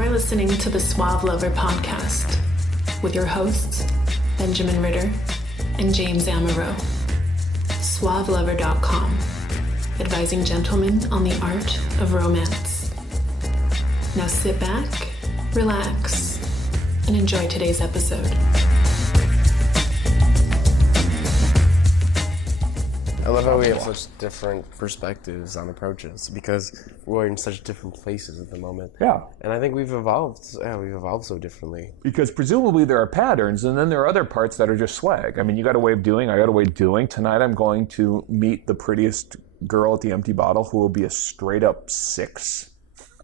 You're listening to the Suave Lover podcast with your hosts, Benjamin Ritter and James Amaro. SuaveLover.com, advising gentlemen on the art of romance. Now sit back, relax, and enjoy today's episode. I love how we have such different perspectives on approaches because we're in such different places at the moment. Yeah. And I think we've evolved. Yeah, we've evolved so differently. Because presumably there are patterns, and then there are other parts that are just swag. I mean, you got a way of doing, I got a way of doing. Tonight I'm going to meet the prettiest girl at the Empty Bottle who will be a straight up 6.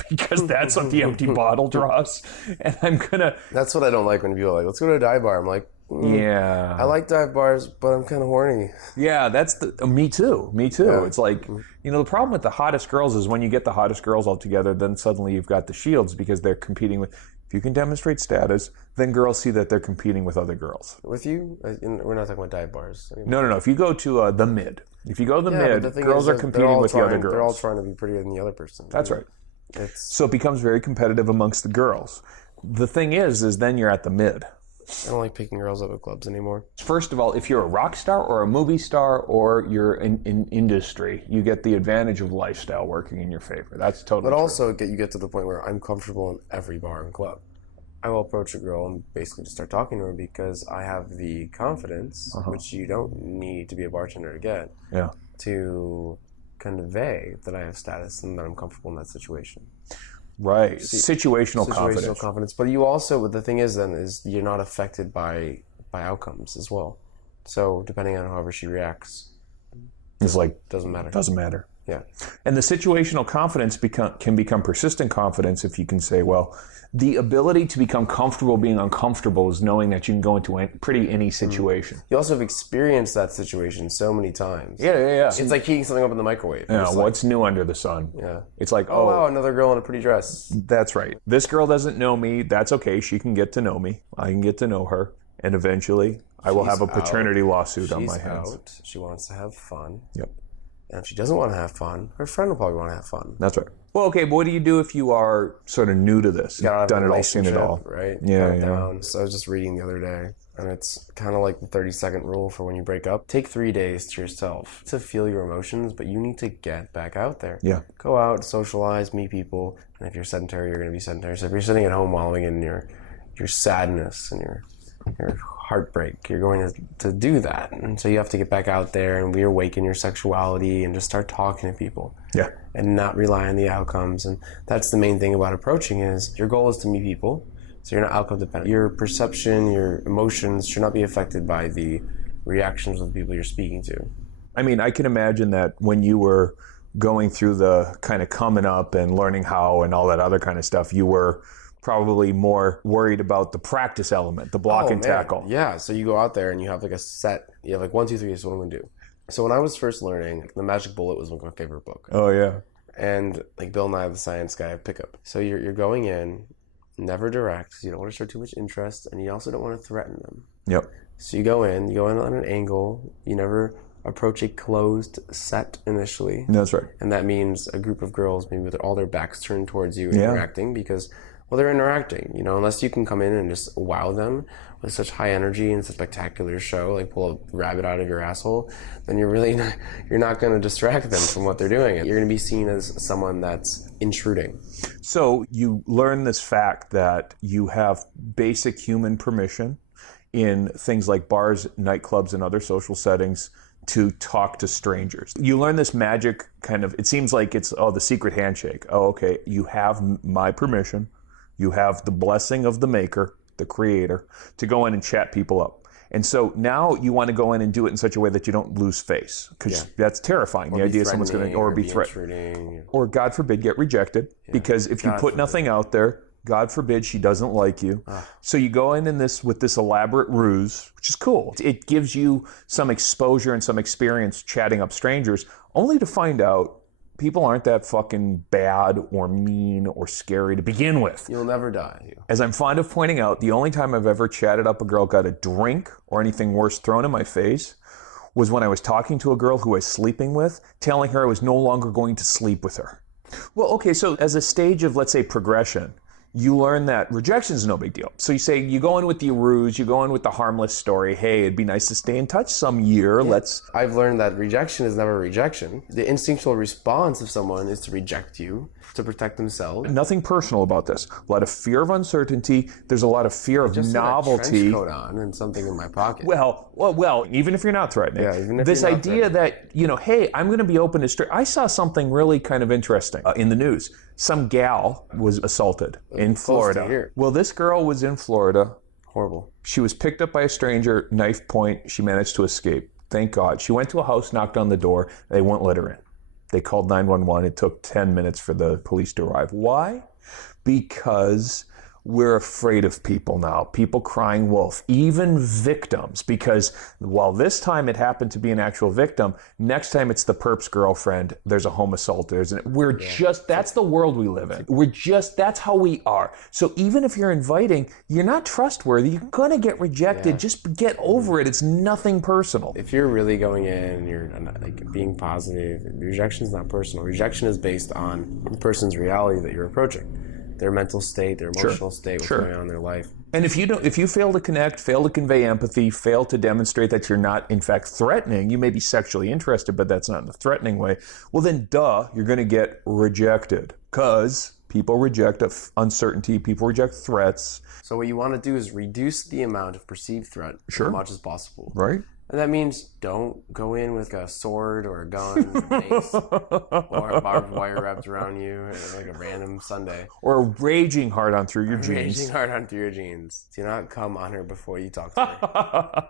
Because that's what the Empty Bottle draws. And I'm going to... That's what I don't like when people are like, let's go to a dive bar. I'm like, yeah. I like dive bars, but I'm kind of horny. Yeah, that's the... me too. Yeah. It's like, you know, the problem with the hottest girls is when you get the hottest girls all together, then suddenly you've got the shields because they're competing with... If you can demonstrate status, then girls see that they're competing with other girls. With you? We're not talking about dive bars. No. If you go to the mid, girls are competing with the other girls. They're all trying to be prettier than the other person. That's right. So it becomes very competitive amongst the girls. The thing is then you're at the mid. I don't like picking girls up at clubs anymore. First of all, if you're a rock star or a movie star or you're in industry, you get the advantage of lifestyle working in your favor. That's totally But true. also, you get to the point where I'm comfortable in every bar and club. I will approach a girl and basically just start talking to her because I have the confidence, which you don't need to be a bartender to get, to convey that I have status and that I'm comfortable in that situation. Right. Situational confidence. But you also, the thing is you're not affected by outcomes as well. So depending on however she reacts, it's like, doesn't matter. Doesn't matter. Yeah. And the situational confidence can become persistent confidence if you can say, well, the ability to become comfortable being uncomfortable is knowing that you can go into any situation. You also have experienced that situation so many times. Yeah. It's like heating something up in the microwave. Yeah, what's new under the sun? Yeah. It's like, oh, wow, another girl in a pretty dress. That's right. This girl doesn't know me. That's okay. She can get to know me. I can get to know her. And eventually, I will have a paternity lawsuit on my hands. She wants to have fun. Yep. And if she doesn't want to have fun, her friend will probably want to have fun. That's right. Well, okay, but what do you do if you are sort of new to this? Done it all, seen it all. Right? Yeah. So I was just reading the other day, and it's kind of like the 30-second rule for when you break up. Take 3 days to yourself to feel your emotions, but you need to get back out there. Yeah. Go out, socialize, meet people, and if you're sedentary, you're going to be sedentary. So if you're sitting at home wallowing in your sadness and your heartbreak, you're going to do that. And so you have to get back out there and reawaken your sexuality and just start talking to people. Yeah. And not rely on the outcomes. And that's the main thing about approaching is your goal is to meet people. So you're not outcome dependent. Your perception, your emotions should not be affected by the reactions of the people you're speaking to. I mean, I can imagine that when you were going through the kind of coming up and learning how and all that other kind of stuff, you were probably more worried about the practice element, the block and tackle. Yeah, so you go out there and you have like a set, you have like 1, 2, 3, this is what I'm going to do. So when I was first learning, The Magic Bullet was my favorite book. Oh, yeah. And like Bill Nye, the Science Guy pickup. So you're going in, never direct, you don't want to show too much interest, and you also don't want to threaten them. Yep. So you go in on an angle, you never approach a closed set initially. That's right. And that means a group of girls, maybe with all their backs turned towards you, interacting because... Well, they're interacting, unless you can come in and just wow them with such high energy and such a spectacular show, like pull a rabbit out of your asshole, then you're not going to distract them from what they're doing. You're going to be seen as someone that's intruding. So you learn this fact that you have basic human permission in things like bars, nightclubs, and other social settings to talk to strangers. You learn this magic kind of, it seems like it's, the secret handshake. Oh, okay, you have my permission. You have the blessing of the maker, the creator, to go in and chat people up. And so now you want to go in and do it in such a way that you don't lose face, because that's terrifying. The idea someone's going to, or be threatened, or God forbid, get rejected. Because if you put nothing out there, God forbid she doesn't like you. So you go in with this elaborate ruse, which is cool. It gives you some exposure and some experience chatting up strangers, only to find out people aren't that fucking bad or mean or scary to begin with. You'll never die. As I'm fond of pointing out, the only time I've ever chatted up a girl, got a drink or anything worse thrown in my face, was when I was talking to a girl who I was sleeping with, telling her I was no longer going to sleep with her. Well, okay, so as a stage of, let's say, progression, you learn that rejection is no big deal. So you say, you go in with the ruse, you go in with the harmless story. Hey, it'd be nice to stay in touch some year. I've learned that rejection is never rejection. The instinctual response of someone is to reject you, to protect themselves. Nothing personal about this. A lot of fear of uncertainty. There's a lot of fear of novelty. Trench coat on and something in my pocket. Well, even if you're not threatening. Yeah, even if this you're not idea that, hey, I'm going to be open to straight. I saw something really kind of interesting in the news. Some gal was assaulted in Florida. Well, this girl was in Florida. Horrible. She was picked up by a stranger, knife point. She managed to escape. Thank God. She went to a house, knocked on the door. They wouldn't let her in. They called 911. It took 10 minutes for the police to arrive. Why? Because we're afraid of people now. People crying wolf, even victims, because while this time it happened to be an actual victim, next time it's the perp's girlfriend, there's a home assault. That's the world we live in. That's how we are. So even if you're inviting, you're not trustworthy. You're going to get rejected. Yeah. Just get over it. It's nothing personal. If you're really going in and you're like being positive, rejection is not personal. Rejection is based on the person's reality that you're approaching. Their mental state, their emotional state, what's going on in their life. And if you fail to connect, fail to convey empathy, fail to demonstrate that you're not, in fact, threatening, you may be sexually interested, but that's not in a threatening way, well then, you're going to get rejected. Because people reject uncertainty, people reject threats. So what you want to do is reduce the amount of perceived threat as much as possible. Right. And that means don't go in with a sword or a gun, or mace, or a barbed wire wrapped around you like a random Sunday. Or raging hard on through your jeans. Raging hard on through your jeans. Do not come on her before you talk to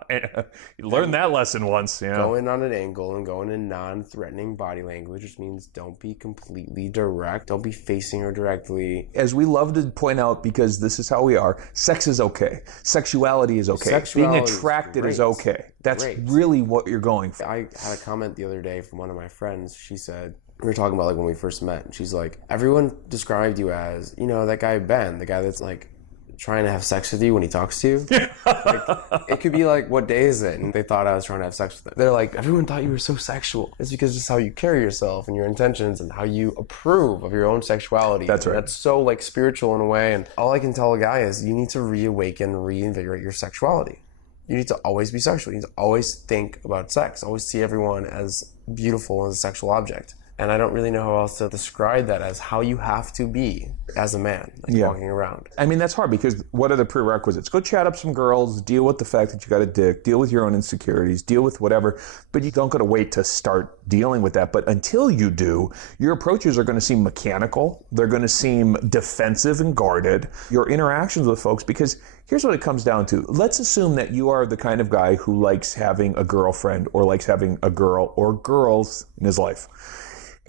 her. You learned that lesson once, yeah. Go in on an angle and go in a non-threatening body language, which means don't be completely direct. Don't be facing her directly. As we love to point out, because this is how we are, sex is okay. Sexuality is okay. Being attracted is okay. That's really what you're going for. I had a comment the other day from one of my friends. She said, we were talking about like when we first met, and she's like, everyone described you as, that guy Ben, the guy that's like trying to have sex with you when he talks to you. Like, it could be like, what day is it? And they thought I was trying to have sex with them. They're like, everyone thought you were so sexual. It's because it's how you carry yourself and your intentions and how you approve of your own sexuality. That's right. That's so like spiritual in a way. And all I can tell a guy is you need to reawaken, reinvigorate your sexuality. You need to always be sexual. You need to always think about sex. Always see everyone as beautiful as a sexual object. And I don't really know how else to describe that as how you have to be as a man, walking around. I mean, that's hard because what are the prerequisites? Go chat up some girls, deal with the fact that you got a dick, deal with your own insecurities, deal with whatever, but you don't got to wait to start dealing with that. But until you do, your approaches are going to seem mechanical. They're going to seem defensive and guarded. Your interactions with folks, because here's what it comes down to. Let's assume that you are the kind of guy who likes having a girlfriend or likes having a girl or girls in his life.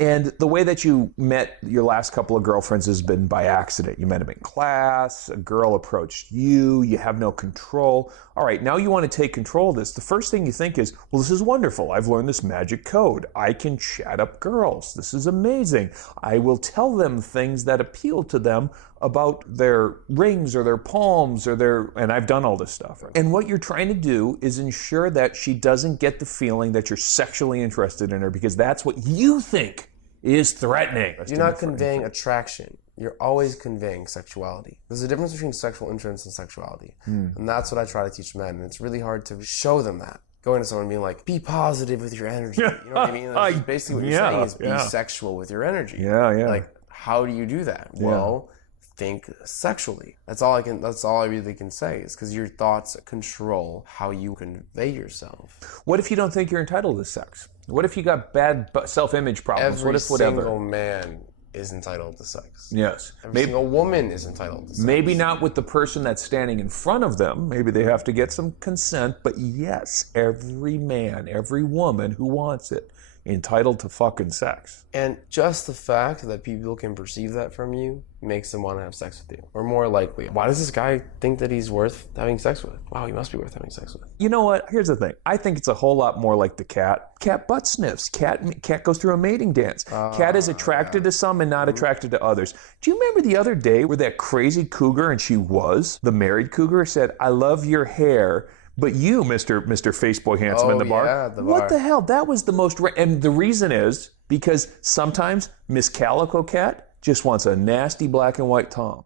And the way that you met your last couple of girlfriends has been by accident. You met them in class, a girl approached you, you have no control. All right, now you want to take control of this. The first thing you think is, well, this is wonderful. I've learned this magic code. I can chat up girls. This is amazing. I will tell them things that appeal to them about their rings or their palms and I've done all this stuff. And what you're trying to do is ensure that she doesn't get the feeling that you're sexually interested in her, because that's what you think is threatening. You're not conveying attraction. You're always conveying sexuality. There's a difference between sexual interest and sexuality. And that's what I try to teach men. And it's really hard to show them that. Going to someone and being like, be positive with your energy. You know what I mean? That's basically what you're saying is be sexual with your energy. Yeah. Like, how do you do that? Well, think sexually. That's all I really can say, is because your thoughts control how you convey yourself. What if you don't think you're entitled to sex? What if you got bad self-image problems? Every single man is entitled to sex. Yes. Every single woman is entitled to sex. Maybe not with the person that's standing in front of them. Maybe they have to get some consent. But yes, every man, every woman who wants it, entitled to fucking sex. And just the fact that people can perceive that from you makes them want to have sex with you. Or more likely, why does this guy think that he's worth having sex with? Wow, he must be worth having sex with. You know what? Here's the thing. I think it's a whole lot more like the cat. Cat butt sniffs. Cat goes through a mating dance. Cat is attracted to some and not attracted to others. Do you remember the other day where that crazy cougar, and she was the married cougar, said, "I love your hair, but you, Mr. Faceboy Handsome in the bar." Yeah, the bar. What the hell? That was the most... And the reason is because sometimes Miss Calico Cat just wants a nasty black and white Tom.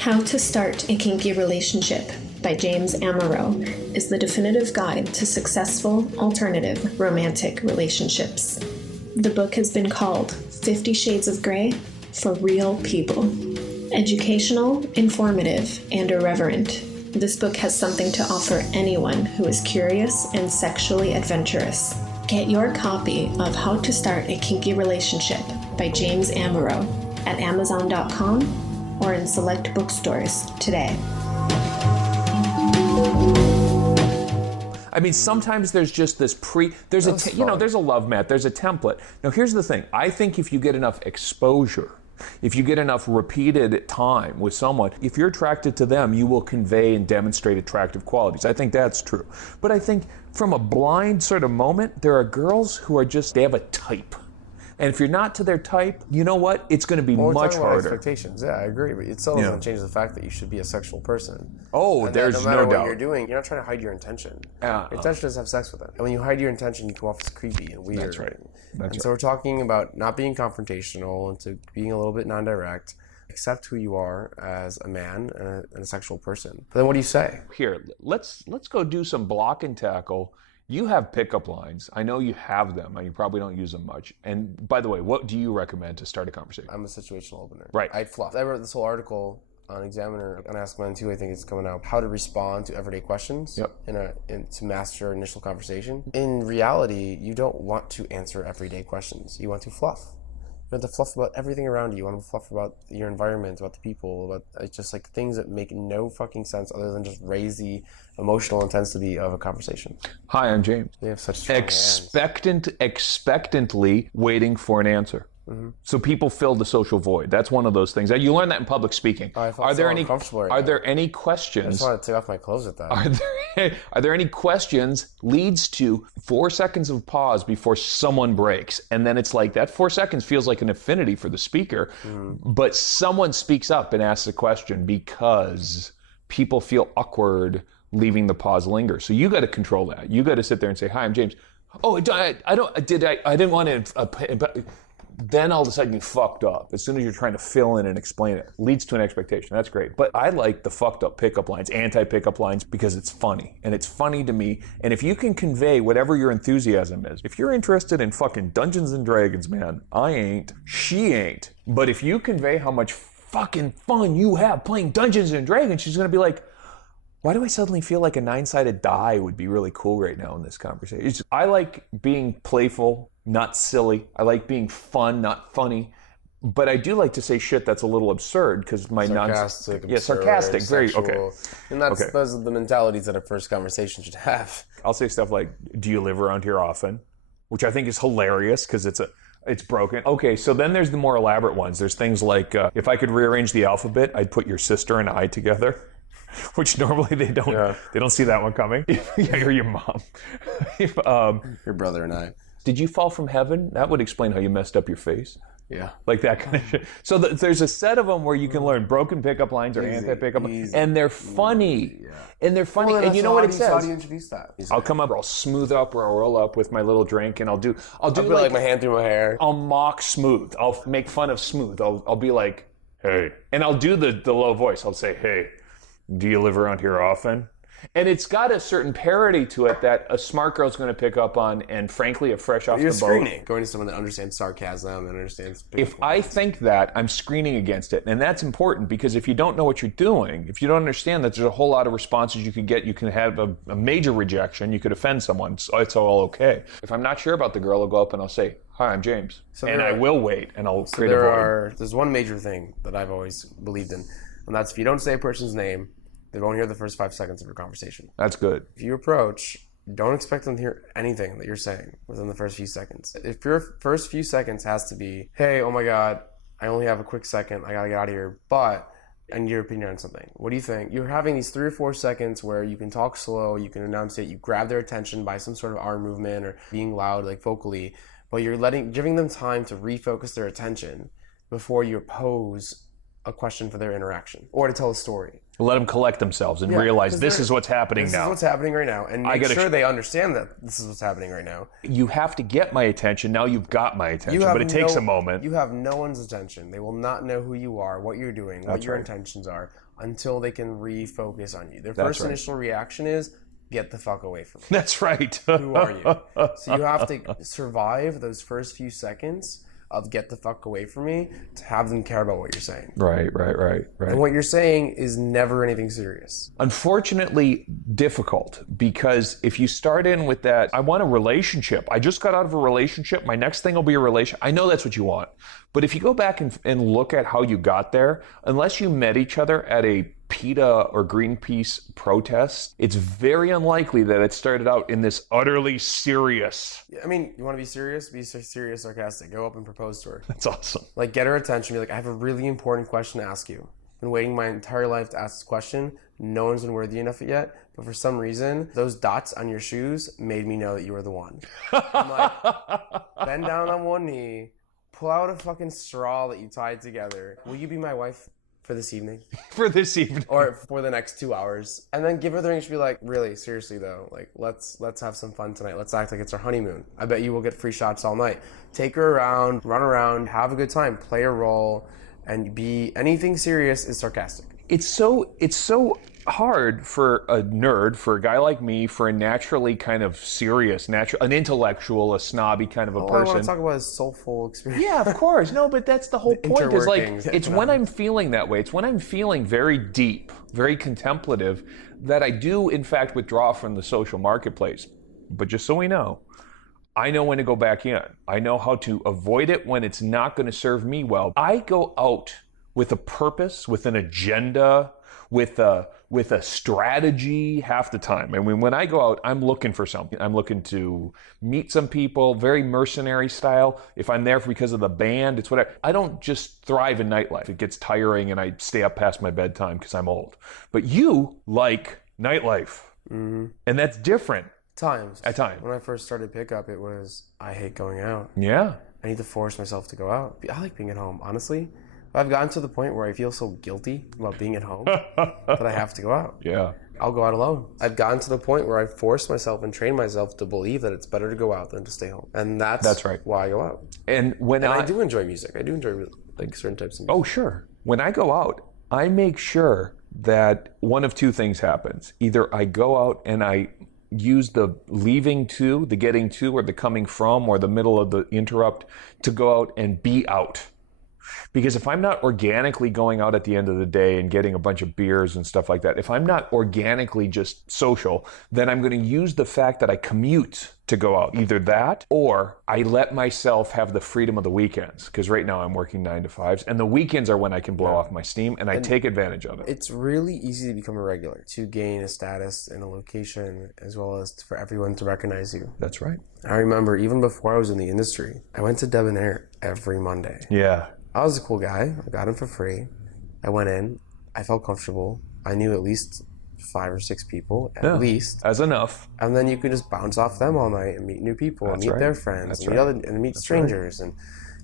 How to Start a Kinky Relationship by James Amaro is the definitive guide to successful alternative romantic relationships. The book has been called 50 Shades of Grey for real people. Educational, informative, and irreverent, this book has something to offer anyone who is curious and sexually adventurous. Get your copy of How to Start a Kinky Relationship by James Amaro at Amazon.com or in select bookstores today. I mean, sometimes there's just this there's a love mat, there's a template. Now, here's the thing. I think if you get enough exposure, if you get enough repeated time with someone, if you're attracted to them, you will convey and demonstrate attractive qualities. I think that's true. But I think from a blind sort of moment, there are girls who are they have a type. And if you're not to their type, you know what? It's going to be much harder. Expectations, yeah, I agree, but it still doesn't change the fact that you should be a sexual person. Oh, and there's no doubt. What you're doing, you're not trying to hide your intention. Your intention is to have sex with them. And when you hide your intention, you come off as creepy and weird. That's right. So we're talking about not being confrontational and to being a little bit non-direct. Accept who you are as a man and a sexual person. But then what do you say? Here, let's go do some block and tackle. You have pickup lines. I know you have them, and you probably don't use them much. And by the way, what do you recommend to start a conversation? I'm a situational opener. Right. I fluff. I wrote this whole article on Examiner on Ask Men too. I think it's coming out. How to respond to everyday questions. Yep. To master initial conversation. In reality, you don't want to answer everyday questions. You want to fluff. You want to fluff about everything around you. You want to fluff about your environment, about the people, about just like things that make no fucking sense other than just raise the emotional intensity of a conversation. Hi, I'm James. We have such strong hands. Expectantly waiting for an answer. Mm-hmm. So people fill the social void. That's one of those things. You learn that in public speaking. Are there any questions? I just want to take off my clothes at that. Are there any questions leads to 4 seconds of pause before someone breaks? And then it's like that 4 seconds feels like an infinity for the speaker, but someone speaks up and asks a question because people feel awkward leaving the pause linger. So you got to control that. You got to sit there and say, "Hi, I'm James." Oh, I didn't want to. Then all of a sudden you fucked up. As soon as you're trying to fill in and explain it, leads to an expectation. That's great. But I like the fucked up pickup lines, anti-pickup lines, because it's funny. And it's funny to me. And if you can convey whatever your enthusiasm is, if you're interested in fucking Dungeons and Dragons, man, I ain't, she ain't. But if you convey how much fucking fun you have playing Dungeons and Dragons, she's going to be like, why do I suddenly feel like a 9-sided die would be really cool right now in this conversation? I like being playful, not silly. I like being fun, not funny. But I do like to say shit that's a little absurd because my sarcastic, sarcastic, very sexual. Okay. And those are the mentalities that a first conversation should have. I'll say stuff like, "Do you live around here often?" Which I think is hilarious because it's broken. Okay, so then there's the more elaborate ones. There's things like, if I could rearrange the alphabet, I'd put your sister and I together. Which normally they don't see that one coming. Yeah, or your mom. Your brother and I. Did you fall from heaven? That would explain how you messed up your face. Yeah. Like that kind of shit. So there's a set of them where you can learn broken pickup lines or anti-pickup lines. And they're funny. Yeah. And they're funny. Well, and you know what it says? How do you introduce that? I'll come up, I'll smooth up or I'll roll up with my little drink and I'll put like my hand through my hair. I'll mock smooth. I'll make fun of smooth. I'll be like, "Hey." And I'll do the low voice. I'll say, "Hey, do you live around here often?" And it's got a certain parody to it that a smart girl's going to pick up on, and frankly, a fresh off the boat. You're screening. Going to someone that understands sarcasm and understands... If I think that, I'm screening against it. And that's important because if you don't know what you're doing, if you don't understand that there's a whole lot of responses you could get, you can have a major rejection, you could offend someone, so it's all okay. If I'm not sure about the girl, I'll go up and I'll say, "Hi, I'm James." I will wait, and I'll create a void. There's one major thing that I've always believed in, and that's if you don't say a person's name, they won't hear the first 5 seconds of your conversation. That's good. If you approach, don't expect them to hear anything that you're saying within the first few seconds. If your first few seconds has to be, "Hey, oh my God, I only have a quick second, I gotta get out of here, but I need your opinion on something. What do you think?" You're having these 3 or 4 seconds where you can talk slow, you can enunciate, you grab their attention by some sort of arm movement or being loud, like vocally, but you're giving them time to refocus their attention before you pose a question for their interaction or to tell a story. Let them collect themselves and realize this is what's happening now. This is what's happening right now. And make sure they understand that this is what's happening right now. You have to get my attention. Now you've got my attention, but it takes a moment. You have no one's attention. They will not know who you are, what you're doing, what your intentions are, until they can refocus on you. Their first initial reaction is, get the fuck away from me. That's right. Who are you? So you have to survive those first few seconds of get the fuck away from me to have them care about what you're saying. Right. And what you're saying is never anything serious. Unfortunately, difficult, because if you start in with that, I want a relationship. I just got out of a relationship. My next thing will be a relationship. I know that's what you want. But if you go back and look at how you got there, unless you met each other at a PETA or Greenpeace protest, it's very unlikely that it started out in this utterly serious. I mean, you want to be serious? Be serious, sarcastic. Go up and propose to her. That's awesome. Like, get her attention. Be like, I have a really important question to ask you. I've been waiting my entire life to ask this question. No one's been worthy enough of it yet. But for some reason, those dots on your shoes made me know that you were the one. I'm like, bend down on one knee, pull out a fucking straw that you tied together. Will you be my wife? For this evening. For this evening. Or for the next 2 hours. And then give her the ring. She'll be like, really, seriously though, like let's have some fun tonight. Let's act like it's our honeymoon. I bet you will get free shots all night. Take her around, run around, have a good time, play a role, and be anything serious is sarcastic. It's so hard for a nerd, for a guy like me, for a naturally kind of serious, an intellectual, a snobby kind of a person. I want to talk about his soulful experience. Yeah, of course. No, but that's the whole point. Is like, it's when I'm feeling that way. It's when I'm feeling very deep, very contemplative, that I do, in fact, withdraw from the social marketplace. But just so we know, I know when to go back in. I know how to avoid it when it's not going to serve me well. I go out with a purpose, with an agenda, with a strategy half the time. I mean, when I go out, I'm looking for something. I'm looking to meet some people, very mercenary style. If I'm there because of the band, it's whatever. I don't just thrive in nightlife. It gets tiring and I stay up past my bedtime because I'm old. But you like nightlife. Mm-hmm. And that's different. At times. When I first started pickup, it was, I hate going out. Yeah. I need to force myself to go out. I like being at home, honestly. I've gotten to the point where I feel so guilty about being at home that I have to go out. Yeah. I'll go out alone. I've gotten to the point where I force myself and train myself to believe that it's better to go out than to stay home. And that's right. Why I go out. And I do enjoy music. I do enjoy like certain types of music. Oh, sure. When I go out, I make sure that one of two things happens. Either I go out and I use the leaving to, the getting to, or the coming from, or the middle of the interrupt to go out and be out. Because if I'm not organically going out at the end of the day and getting a bunch of beers and stuff like that, if I'm not organically just social, then I'm going to use the fact that I commute to go out. Either that, or I let myself have the freedom of the weekends. Because right now I'm working 9 to 5s, and the weekends are when I can blow off my steam, and I take advantage of it. It's really easy to become a regular, to gain a status in a location, as well as for everyone to recognize you. That's right. I remember even before I was in the industry, I went to Debonair every Monday. Yeah. I was a cool guy. I got him for free. I went in. I felt comfortable. I knew at least 5 or 6 people, at least. That's enough. And then you could just bounce off them all night and meet new people and meet their friends and meet strangers. And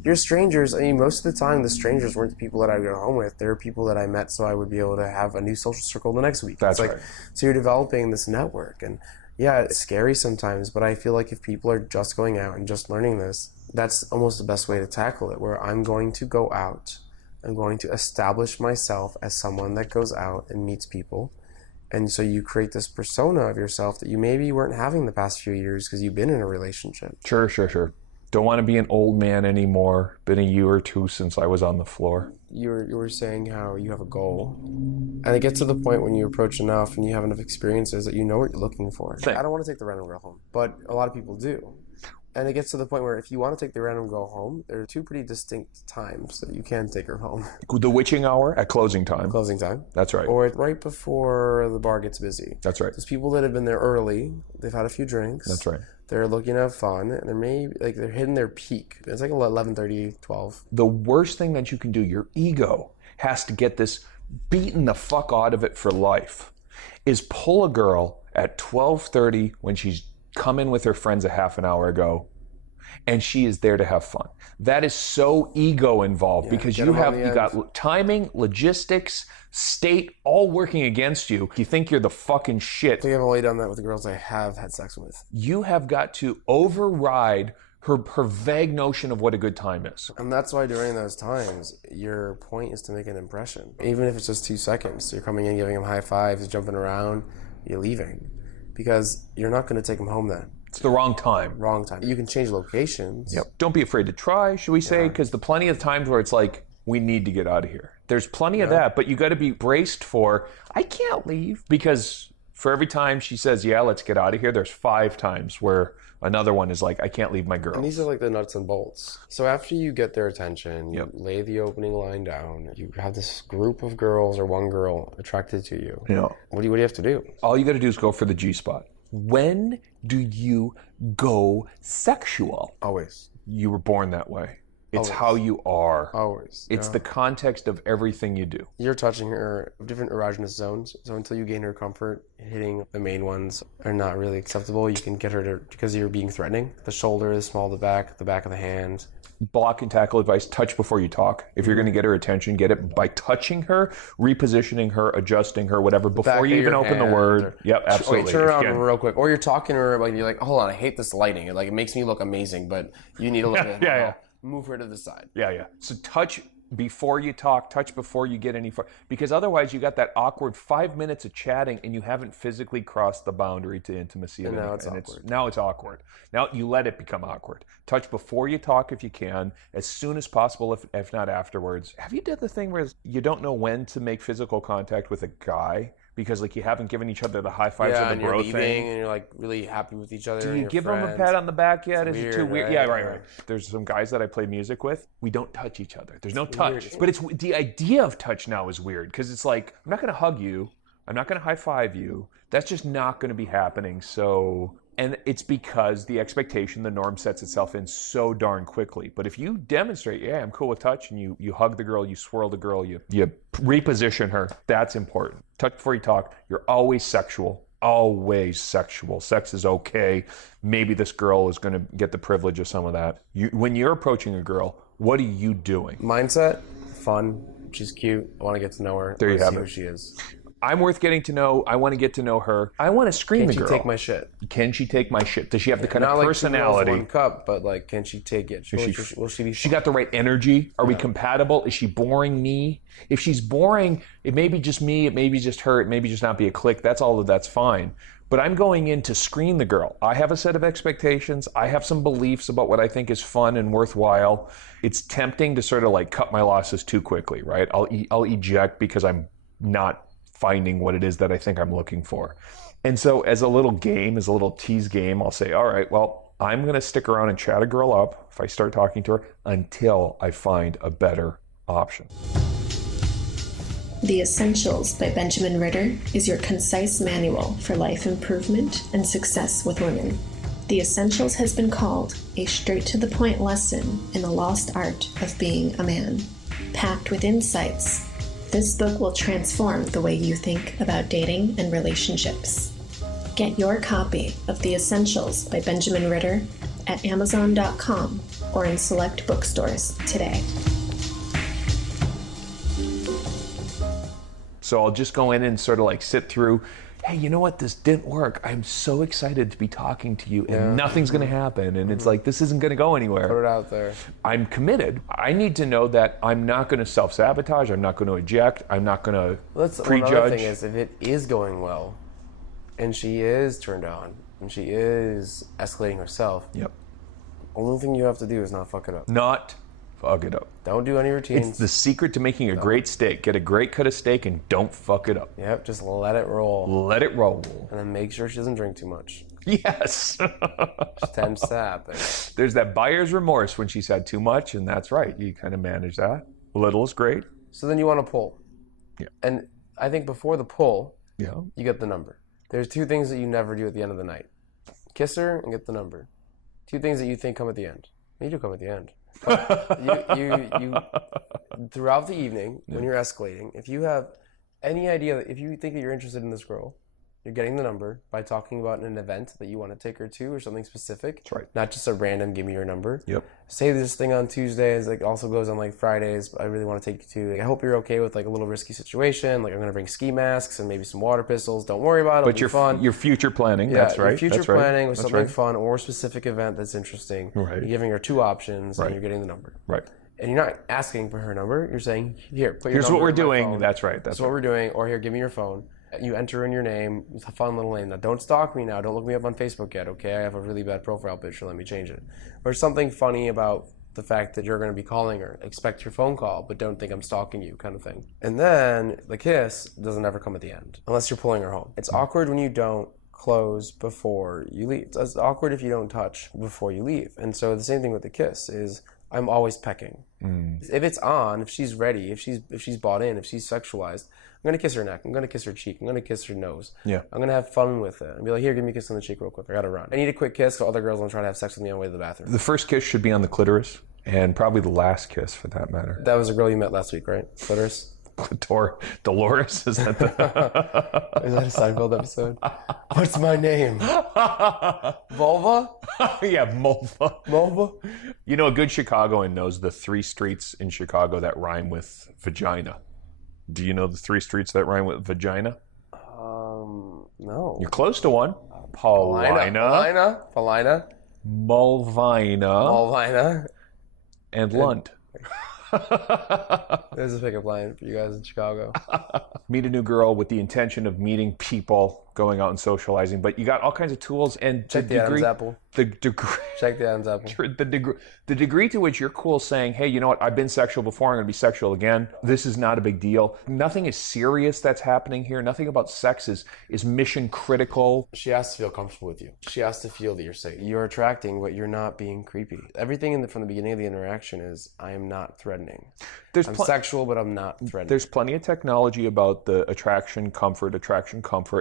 your strangers, I mean, most of the time, the strangers weren't the people that I would go home with. They were people that I met so I would be able to have a new social circle the next week. That's right. So you're developing this network. And yeah, it's scary sometimes, but I feel like if people are just going out and just learning this, that's almost the best way to tackle it, where I'm going to go out. I'm going to establish myself as someone that goes out and meets people. And so you create this persona of yourself that you maybe weren't having the past few years because you've been in a relationship. Sure. Don't want to be an old man anymore. Been a year or two since I was on the floor. You were saying how you have a goal. And it gets to the point when you approach enough and you have enough experiences that you know what you're looking for. I don't want to take the random girl home, but a lot of people do. And it gets to the point where if you want to take the random girl home, there are 2 pretty distinct times that you can take her home. The witching hour at closing time. Closing time. That's right. Or right before the bar gets busy. That's right. There's people that have been there early. They've had a few drinks. That's right. They're looking to have fun, and they're hitting their peak. It's like 11:30, 12. The worst thing that you can do, your ego has to get this beaten the fuck out of it for life, is pull a girl at 12:30 when she's come in with her friends a half an hour ago and she is there to have fun. That is so ego involved because you got timing, logistics, state all working against you. You think you're the fucking shit. I think I've only done that with the girls I have had sex with. You have got to override her vague notion of what a good time is. And that's why during those times, your point is to make an impression. Even if it's just 2 seconds, you're coming in, giving them high fives, jumping around, you're leaving. Because you're not going to take them home then. It's the wrong time. Wrong time. You can change locations. Yep. Don't be afraid to try, should we say? Because the plenty of times where it's like, we need to get out of here. There's plenty of that, but you got to be braced for, I can't leave. Because for every time she says, yeah, let's get out of here, there's 5 times where another one is like, I can't leave my girl. And these are like the nuts and bolts. So after you get their attention, you lay the opening line down, you have this group of girls or one girl attracted to you. Yeah. What do you have to do? All you got to do is go for the G-spot. When do you go sexual? Always. You were born that way. It's how you are. Always. It's the context of everything you do. You're touching her different erogenous zones. So until you gain her comfort, hitting the main ones are not really acceptable. You can get her to, because you're being threatening. The shoulder, the small of the back of the hand. Block and tackle advice, touch before you talk. If you're going to get her attention, get it by touching her, repositioning her, adjusting her, whatever, before you even open the word. Yep, absolutely. Wait, turn around real quick. Or you're talking to her, like you're like, hold on, I hate this lighting. It makes me look amazing, but you need a little bit. Yeah. Move her to the side. Yeah. So touch before you talk, touch before you get any far. Because otherwise you got that awkward 5 minutes of chatting and you haven't physically crossed the boundary to intimacy. And now it's awkward. Now it's awkward. Now you let it become awkward. Touch before you talk if you can, as soon as possible, if not afterwards. Have you done the thing where you don't know when to make physical contact with a guy? Because you haven't given each other the high fives or the bro thing. And you're really happy with each other. Do you give them a pat on the back yet? Is it too weird? Right? Yeah, right. There's some guys that I play music with. We don't touch each other. There's no touch. Weird. But it's the idea of touch now is weird because it's like, I'm not going to hug you. I'm not going to high five you. That's just not going to be happening. So, and it's because the expectation, the norm sets itself in so darn quickly. But if you demonstrate, yeah, I'm cool with touch, and you hug the girl, you swirl the girl, you reposition her, that's important. Touch before you talk. You're always sexual. Always sexual. Sex is okay. Maybe this girl is going to get the privilege of some of that. When you're approaching a girl, what are you doing? Mindset, fun. She's cute. I want to get to know her. There you have it. Who she is. I'm worth getting to know. I want to get to know her. I want to scream the girl. Can she take my shit? Can she take my shit? Does she have the kind of Not personality? Not like 2 girls, 1 cup, but can she take it? Will she be She got the right energy? Are we compatible? Is she boring me? If she's boring, it may be just me, it may be just her, it may be just not be a click. That's fine. But I'm going in to screen the girl. I have a set of expectations. I have some beliefs about what I think is fun and worthwhile. It's tempting to sort of cut my losses too quickly, right? I'll eject because I'm not finding what it is that I think I'm looking for. And so as a little game, as a little tease game, I'll say, all right, well, I'm going to stick around and chat a girl up if I start talking to her until I find a better option. The Essentials by Benjamin Ritter is your concise manual for life improvement and success with women. The Essentials has been called a straight-to-the-point lesson in the lost art of being a man. Packed with insights, this book will transform the way you think about dating and relationships. Get your copy of The Essentials by Benjamin Ritter at Amazon.com or in select bookstores today. So I'll just go in and sort of sit through, hey, you know what? This didn't work. I'm so excited to be talking to you and nothing's going to happen. And it's this isn't going to go anywhere. Put it out there. I'm committed. I need to know that I'm not going to self-sabotage. I'm not going to eject. I'm not going to prejudge. Another thing is, if it is going well and she is turned on and she is escalating herself, only thing you have to do is not fuck it up. Not fuck it up. Don't do any routines. It's the secret to making a great steak. Get a great cut of steak and don't fuck it up. Yep, just let it roll. Let it roll. And then make sure she doesn't drink too much. Yes. Which tends to happen. There's that buyer's remorse when she's had too much, and that's right. You kind of manage that. A little is great. So then you want to pull. Yeah. And I think before the pull, you get the number. There's 2 things that you never do at the end of the night. Kiss her and get the number. 2 things that you think come at the end. You do come at the end. you throughout the evening when you're escalating, if you have any idea, if you think that you're interested in this girl You're getting the number by talking about an event that you want to take her to or something specific. That's right. Not just a random, give me your number. Yep. Say this thing on Tuesdays, like also goes on like Fridays. I really want to take you to, like, I hope you're okay with like a little risky situation. Like I'm going to bring ski masks and maybe some water pistols. Don't worry about it. But you're fun. Your future planning. Yeah, that's right. Your future that's planning with that's something right. fun or a specific event that's interesting. Right. You're giving her 2 options Right. and you're getting the number. Right. And you're not asking for her number. You're saying, here, put your Here's number what we're in my doing. phone. That's right. That's what we're doing. Or here, give me your phone. You enter in your name. It's a fun little name. Now, don't stalk me now. Don't look me up on Facebook yet, okay? I have a really bad profile picture. Let me change it. Or something funny about the fact that you're going to be calling her. Expect your phone call, but don't think I'm stalking you, kind of thing. And then the kiss doesn't ever come at the end, unless you're pulling her home. It's awkward when you don't close before you leave. It's awkward if you don't touch before you leave. And so the same thing with the kiss is I'm always pecking. If it's on, if she's ready, if she's bought in, if she's sexualized, I'm going to kiss her neck. I'm going to kiss her cheek. I'm going to kiss her nose. Yeah. I'm going to have fun with it. And be like, here, give me a kiss on the cheek real quick. I got to run. I need a quick kiss so other girls don't try to have sex with me on the way to the bathroom. The first kiss should be on the clitoris, and probably the last kiss for that matter. That was a girl you met last week, right? Clitoris? Dolores? Is that the... Is that a Seinfeld episode? What's my name? Vulva? Yeah, Mulva. Vulva? You know, a good Chicagoan knows the 3 streets in Chicago that rhyme with vagina. Do you know the 3 streets that rhyme with vagina? No. You're close to one. Paulina. Paulina. Mulvina. And Lund. There's a pickup line for you guys in Chicago. Meet a new girl with the intention of meeting people, going out and socializing, but you got all kinds of tools and Check the Adam's apple. The degree. Check the Adam's apple. The degree to which you're cool saying, hey, you know what, I've been sexual before, I'm going to be sexual again. This is not a big deal. Nothing is serious that's happening here. Nothing about sex is mission critical. She has to feel comfortable with you. She has to feel that you're safe. You're attracting, but you're not being creepy. Everything from the beginning of the interaction is, I am not threatening. I'm sexual, but I'm not threatening. There's plenty of technology about the attraction, comfort,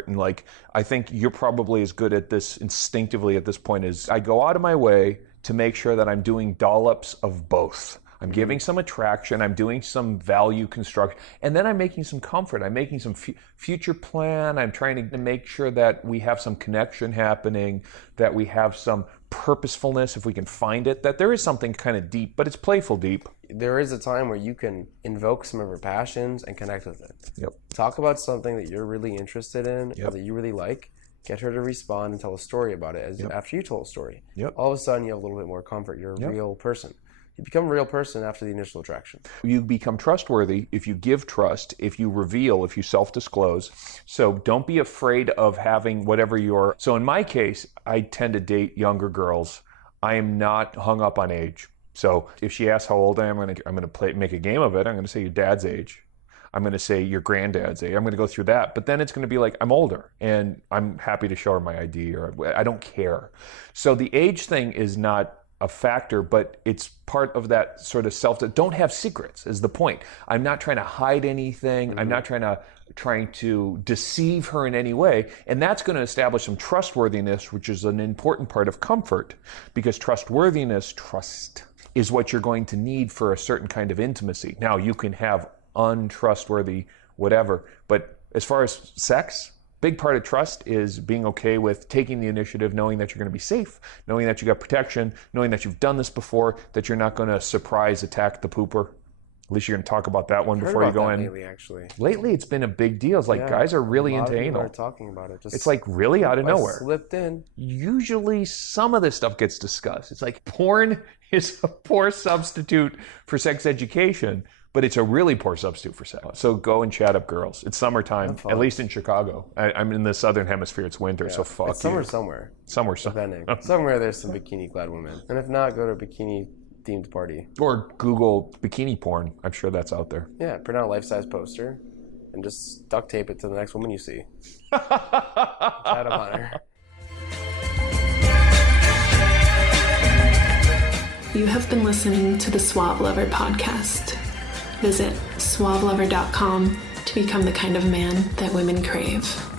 and like, I think you're probably as good at this instinctively at this point as I go out of my way to make sure that I'm doing dollops of both. I'm giving some attraction, I'm doing some value construction, and then I'm making some comfort. I'm making some future plan. I'm trying to make sure that we have some connection happening, that we have some purposefulness, if we can find it, that there is something kind of deep, but it's playful deep. There is a time where you can invoke some of her passions and connect with it. Yep. Talk about something that you're really interested in or Yep. that you really like. Get her to respond and tell a story about it after you told a story. Yep. All of a sudden, you have a little bit more comfort. You're a Yep. real person. You become a real person after the initial attraction. You become trustworthy if you give trust, if you reveal, if you self-disclose. So don't be afraid of having whatever your... So in my case, I tend to date younger girls. I am not hung up on age. So if she asks how old I am, I'm going to make a game of it. I'm going to say your dad's age. I'm going to say your granddad's age. I'm going to go through that. But then it's going to be like, I'm older and I'm happy to show her my ID or I don't care. So the age thing is not a factor, but it's part of that sort of don't have secrets is the point. I'm not trying to hide anything. I'm not trying to deceive her in any way. And that's going to establish some trustworthiness, which is an important part of comfort, because trust is what you're going to need for a certain kind of intimacy. Now you can have untrustworthy whatever, but as far as sex, big part of trust is being okay with taking the initiative, knowing that you're going to be safe, knowing that you got protection, knowing that you've done this before, that you're not going to surprise attack the pooper. At least you're going to talk about that one before you go in. Lately, it's been a big deal. It's like guys are really into anal. Are talking about it. It's like really out of nowhere. Slipped in. Usually, some of this stuff gets discussed. It's like porn is a poor substitute for sex education, but it's a really poor substitute for sex. So go and chat up girls. It's summertime, at least in Chicago. I'm in the southern hemisphere. It's winter, so fuck it's summer you. somewhere. Depending. Somewhere there's some bikini-clad women. And if not, go to a bikini-themed party. Or Google bikini porn. I'm sure that's out there. Yeah, print out a life-size poster and just duct tape it to the next woman you see. Chat up on her. You have been listening to the Suave Lover podcast. Visit suavelover.com to become the kind of man that women crave.